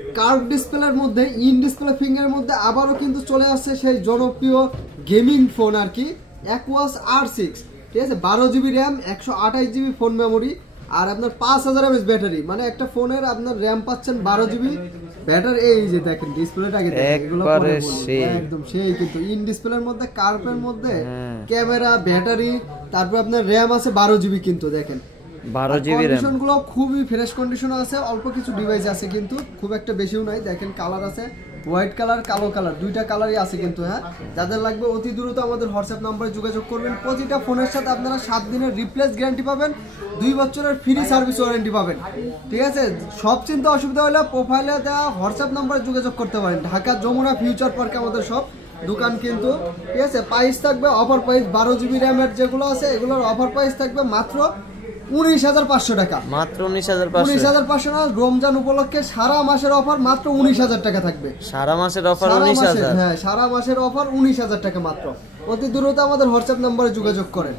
Curve ডিসপ্লের মধ্যে in display ফিঙ্গারের মধ্যে আবারও কিন্তু চলে আসছে সেই জনপ্রিয় গেমিং ফোন আর কি অ্যাকুয়াস R6, ঠিক আছে। 12GB RAM, 128GB phone memory, আর আপনার 5000 mAh ব্যাটারি। মানে একটা ফোনের আপনার র্যাম পাচ্ছেন 12GB, ব্যাটারি এই যে দেখেন ডিসপ্লেটা আগে দেখেন, এগুলো একদম সেই কিন্তু ইন ডিসপ্লের মধ্যে কার্ভের মধ্যে ক্যামেরা, ব্যাটারি, তারপর আপনার র্যাম আছে 12GB কিন্তু দেখেন 12GB র্যাম। কন্ডিশনগুলো খুবই ফ্রেশ কন্ডিশন আছে, অল্প কিছু ডিভাইস আছে কিন্তু খুব একটা বেশিও নাই। দেখেন কালার আছে হোয়াইট কালার, কালো কালার, দুইটা কালারই আছে কিন্তু। হ্যাঁ, যাদের লাগবে অতি দ্রুত আমাদের হোয়াটসঅ্যাপ নম্বরে যোগাযোগ করবেন। প্রতিটা ফোনের সাথে আপনারা 7 দিনের রিপ্লেস গ্যারান্টি পাবেন, 2 বছরের ফ্রি সার্ভিস ওয়ারেন্টি পাবেন, ঠিক আছে। সব চিন্তা অসুবিধা হলে প্রোফাইলে দেওয়া হোয়াটসঅ্যাপ নম্বরে যোগাযোগ করতে পারেন। ঢাকা যমুনা ফিউচার পার্কে আমাদের সব দোকান কিন্তু, ঠিক আছে। প্রাইস থাকবে অফার প্রাইস, 12GB র্যামের যেগুলো আছে এগুলোর অফার প্রাইস থাকবে মাত্র 19,500 টাকা। মাত্র 19,500 না, রমজান উপলক্ষে সারা মাসের অফার মাত্র 19,000 টাকা থাকবে। সারা মাসের অফার 19,000? হ্যাঁ, সারা মাসের অফার 19,000 টাকা মাত্র। অতি দ্রুত আমাদের হোয়াটসঅ্যাপ নম্বরে যোগাযোগ করেন।